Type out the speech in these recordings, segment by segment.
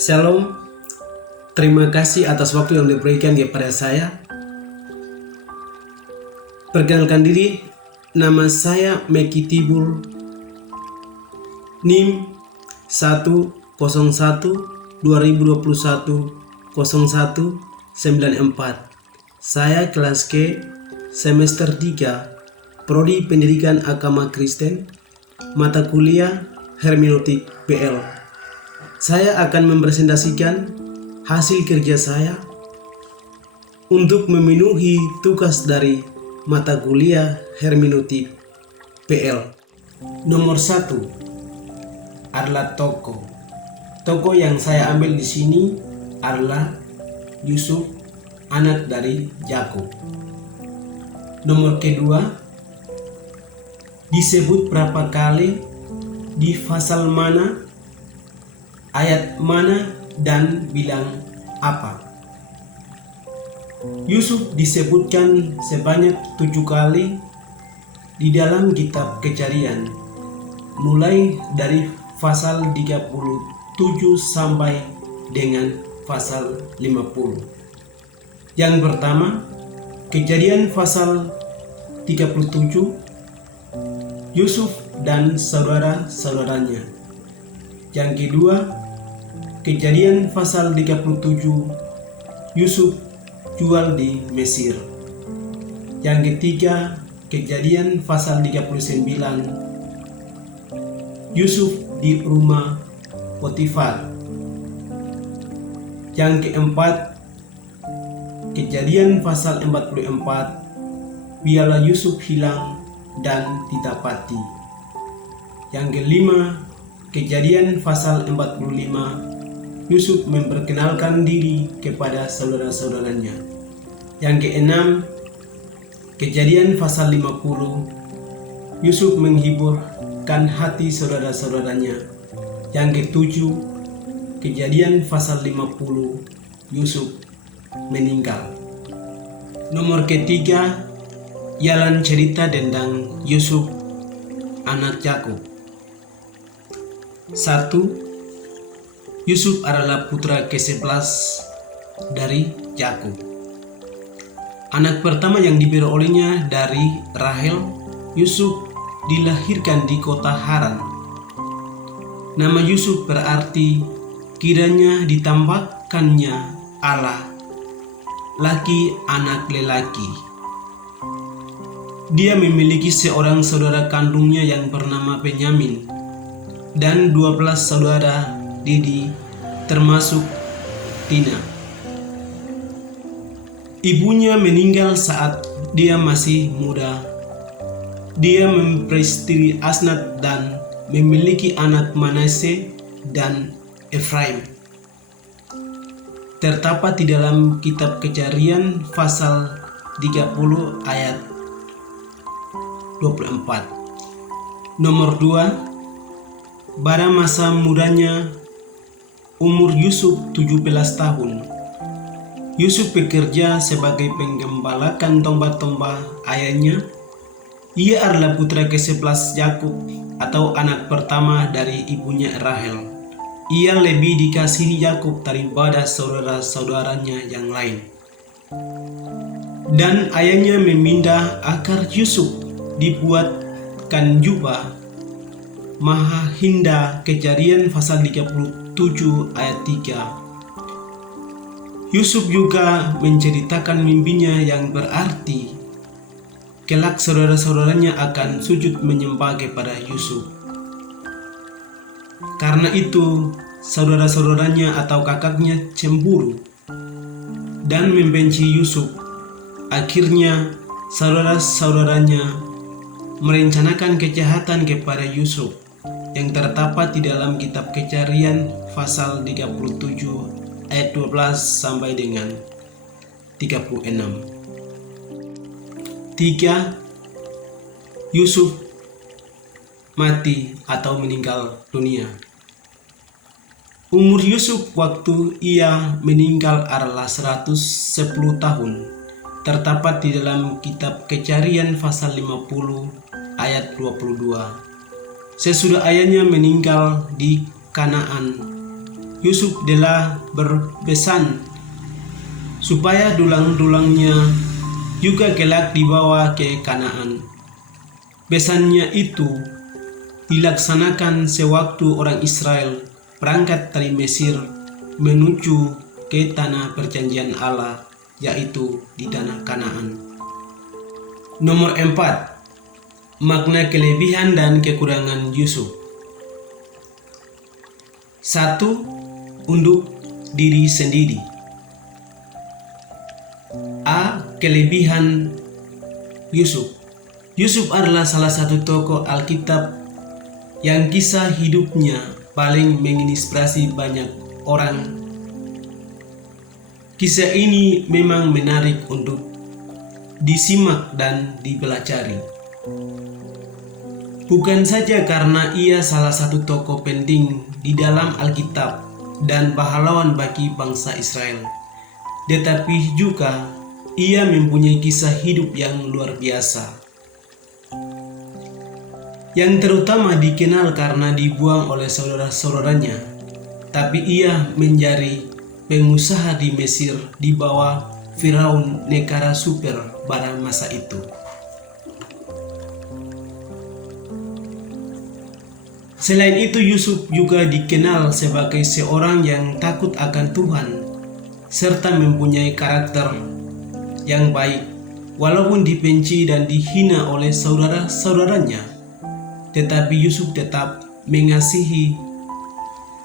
Shalom, terima kasih atas waktu yang diberikan kepada saya. Perkenalkan diri, nama saya Meki Tibul, NIM 101 2021 0194. Saya kelas K, semester 3, Prodi Pendidikan Agama Kristen, mata kuliah Hermeneutik PL. Saya akan mempresentasikan hasil kerja saya untuk memenuhi tugas dari mata kuliah Hermeneutik PL. Nomor 1 adalah tokoh. Tokoh yang saya ambil di sini adalah Yusuf, anak dari Yakub. Nomor kedua, disebut berapa kali, di pasal mana, ayat mana, dan bilang apa. Yusuf disebutkan sebanyak 7 kali di dalam kitab Kejadian, mulai dari pasal 37 sampai dengan pasal 50. Yang pertama, Kejadian pasal 37, Yusuf dan saudara-saudaranya. Yang kedua, Kejadian pasal 37, Yusuf jual di Mesir. Yang ketiga, Kejadian pasal 39, Yusuf di rumah Potifar. Yang keempat, Kejadian pasal 44, biarlah Yusuf hilang dan didapati. Yang kelima, Kejadian pasal 45, Yusuf memperkenalkan diri kepada saudara-saudaranya. Yang keenam, Kejadian pasal 50, Yusuf menghiburkan hati saudara-saudaranya. Yang ketujuh, Kejadian pasal 50, Yusuf meninggal. Nomor ketiga, ialah cerita tentang Yusuf, anak Yakub. 1. Yusuf adalah putra ke-11 dari Yakub. Anak pertama yang diberi olehnya dari Rahel. Yusuf dilahirkan di kota Haran. Nama Yusuf berarti kiranya ditambahkannya Allah, laki anak lelaki. Dia memiliki seorang saudara kandungnya yang bernama Benyamin dan 12 saudara Didi, termasuk Tina. Ibunya meninggal saat dia masih muda. Dia memperistri Asnat dan memiliki anak Manase dan Efraim. Terdapat di dalam kitab Kejadian pasal 30 ayat 24. Nomor 2, pada masa mudanya umur Yusuf 17 tahun. Yusuf bekerja sebagai penggembalakan domba-domba ayahnya. Ia adalah putra ke-11 Yakub atau anak pertama dari ibunya Rahel. Ia lebih dikasihi Yakub daripada saudara-saudaranya yang lain. Dan ayahnya meminta agar Yusuf dibuatkan jubah Mahahinda. Kejadian pasal 37 ayat 3. Yusuf juga menceritakan mimpinya yang berarti kelak saudara-saudaranya akan sujud menyembah kepada Yusuf. Karena itu saudara-saudaranya atau kakaknya cemburu dan membenci Yusuf. Akhirnya saudara-saudaranya merencanakan kejahatan kepada Yusuf yang terdapat di dalam kitab Kejadian pasal 37 ayat 12 sampai dengan 36. 3. Yusuf mati atau meninggal dunia. Umur Yusuf waktu ia meninggal adalah 110 tahun. Terdapat di dalam kitab Kejadian pasal 50 ayat 22. Sesudah ayahnya meninggal di Kanaan, Yusuf telah berpesan supaya dulang-dulangnya juga kelak dibawa ke Kanaan. Pesannya itu dilaksanakan sewaktu orang Israel berangkat dari Mesir menuju ke tanah perjanjian Allah, yaitu di tanah Kanaan. Nomor 4. Makna kelebihan dan kekurangan Yusuf. 1. Untuk diri sendiri. A. Kelebihan Yusuf. Yusuf adalah salah satu tokoh Alkitab yang kisah hidupnya paling menginspirasi banyak orang. Kisah ini memang menarik untuk disimak dan dipelajari. Bukan saja karena ia salah satu tokoh penting di dalam Alkitab dan pahlawan bagi bangsa Israel, tetapi juga ia mempunyai kisah hidup yang luar biasa, yang terutama dikenal karena dibuang oleh saudara-saudaranya, tapi ia menjadi pengusaha di Mesir di bawah Firaun, negara super pada masa itu. Selain itu, Yusuf juga dikenal sebagai seorang yang takut akan Tuhan serta mempunyai karakter yang baik. Walaupun dibenci dan dihina oleh saudara-saudaranya, tetapi Yusuf tetap mengasihi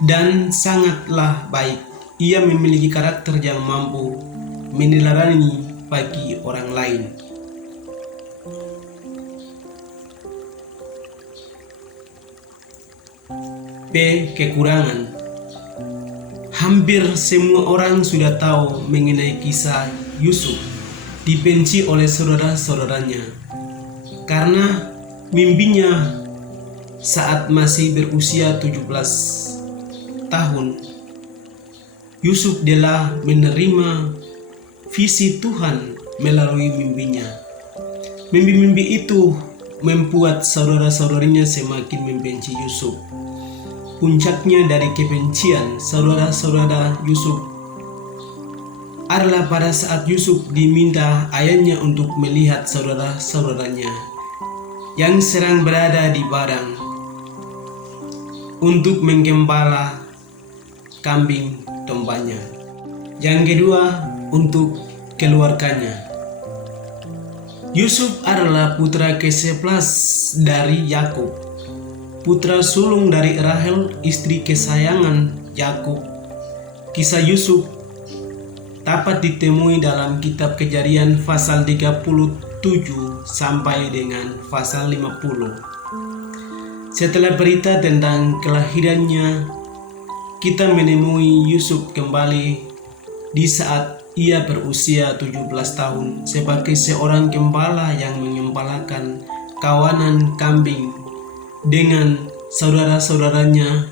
dan sangatlah baik. Ia memiliki karakter yang mampu meneladani bagi orang lain. B. Kekurangan. Hampir semua orang sudah tahu mengenai kisah Yusuf dibenci oleh saudara-saudaranya karena mimpinya saat masih berusia 17 tahun. Yusuf telah menerima visi Tuhan melalui mimpinya. Mimpi-mimpi itu membuat saudara-saudaranya semakin membenci Yusuf. Puncaknya dari kebencian saudara-saudara Yusuf adalah pada saat Yusuf diminta ayahnya untuk melihat saudara-saudaranya yang sedang berada di padang untuk menggembala kambing dombanya. Yang kedua, untuk keluarganya. Yusuf adalah putra ke-11 dari Yakub, putra sulung dari Rahel, istri kesayangan Yakub. Kisah Yusuf dapat ditemui dalam kitab Kejadian pasal 37 sampai dengan pasal 50. Setelah berita tentang kelahirannya, kita menemui Yusuf kembali di saat ia berusia 17 tahun sebagai seorang gembala yang mengembalakan kawanan kambing dengan saudara-saudaranya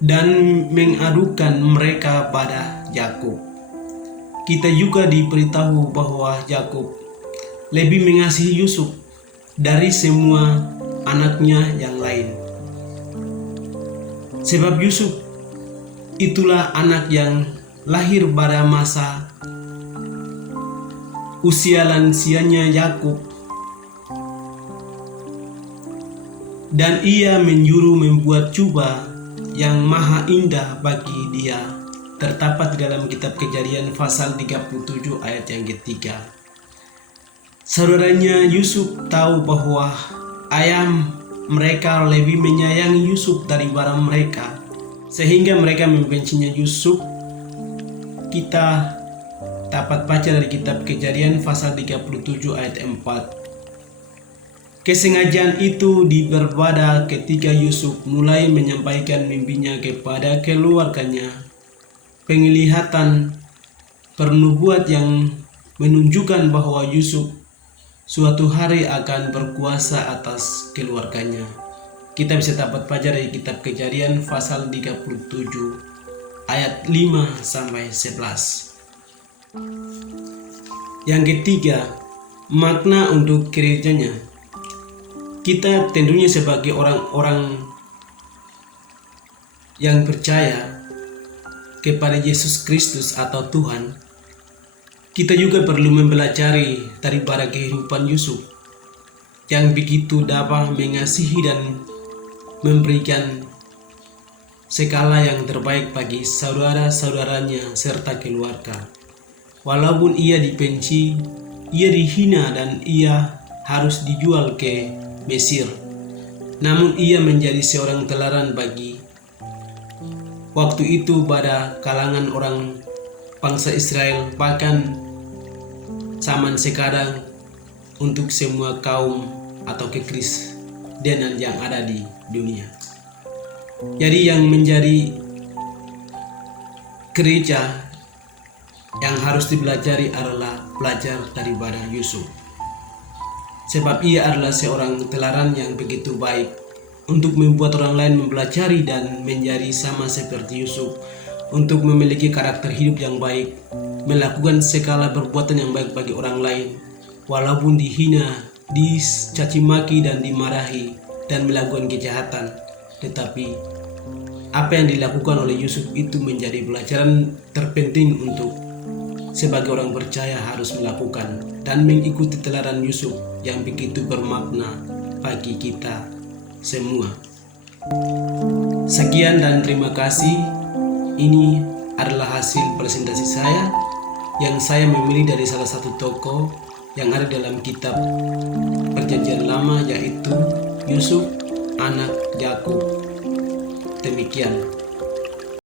dan mengadukan mereka pada Yakub. Kita juga diberitahu bahwa Yakub lebih mengasihi Yusuf dari semua anaknya yang lain. Sebab Yusuf itulah anak yang lahir pada masa usia lansianya Yakub, dan ia menyuruh membuat jubah yang maha indah bagi dia, terdapat di dalam kitab Kejadian pasal 37 ayat yang ketiga. Saudaranya Yusuf tahu bahwa ayah mereka lebih menyayangi Yusuf daripada mereka, sehingga mereka membencinya Yusuf. Kita dapat baca dari kitab Kejadian pasal 37 ayat 4. Kesengajaan itu berbeda ketika Yusuf mulai menyampaikan mimpinya kepada keluarganya. Penglihatan pernubuat yang menunjukkan bahwa Yusuf suatu hari akan berkuasa atas keluarganya. Kita bisa dapat baca dari kitab Kejadian pasal 37 ayat 5 sampai 11. Yang ketiga, makna untuk gerejanya. Kita tentunya sebagai orang-orang yang percaya kepada Yesus Kristus atau Tuhan, kita juga perlu mempelajari daripada kehidupan Yusuf yang begitu dapat mengasihi dan memberikan segala yang terbaik bagi saudara-saudaranya serta keluarga. Walaupun ia dibenci, ia dihina dan ia harus dijual ke Mesir, namun ia menjadi seorang teladan bagi waktu itu pada kalangan orang bangsa Israel, bahkan zaman sekarang untuk semua kaum atau kekristenan yang ada di dunia. Jadi yang menjadi gereja yang harus dipelajari adalah belajar daripada Yusuf, sebab ia adalah seorang teladan yang begitu baik untuk membuat orang lain mempelajari dan menjadi sama seperti Yusuf, untuk memiliki karakter hidup yang baik, melakukan segala perbuatan yang baik bagi orang lain, walaupun dihina, dicaci maki dan dimarahi dan melakukan kejahatan. Tetapi apa yang dilakukan oleh Yusuf itu menjadi pelajaran terpenting untuk sebagai orang percaya harus melakukan dan mengikuti teladan Yusuf yang begitu bermakna bagi kita semua. Sekian dan terima kasih. Ini adalah hasil presentasi saya yang saya memilih dari salah satu tokoh yang ada dalam kitab Perjanjian Lama, yaitu Yusuf anak Yakub. Demikian.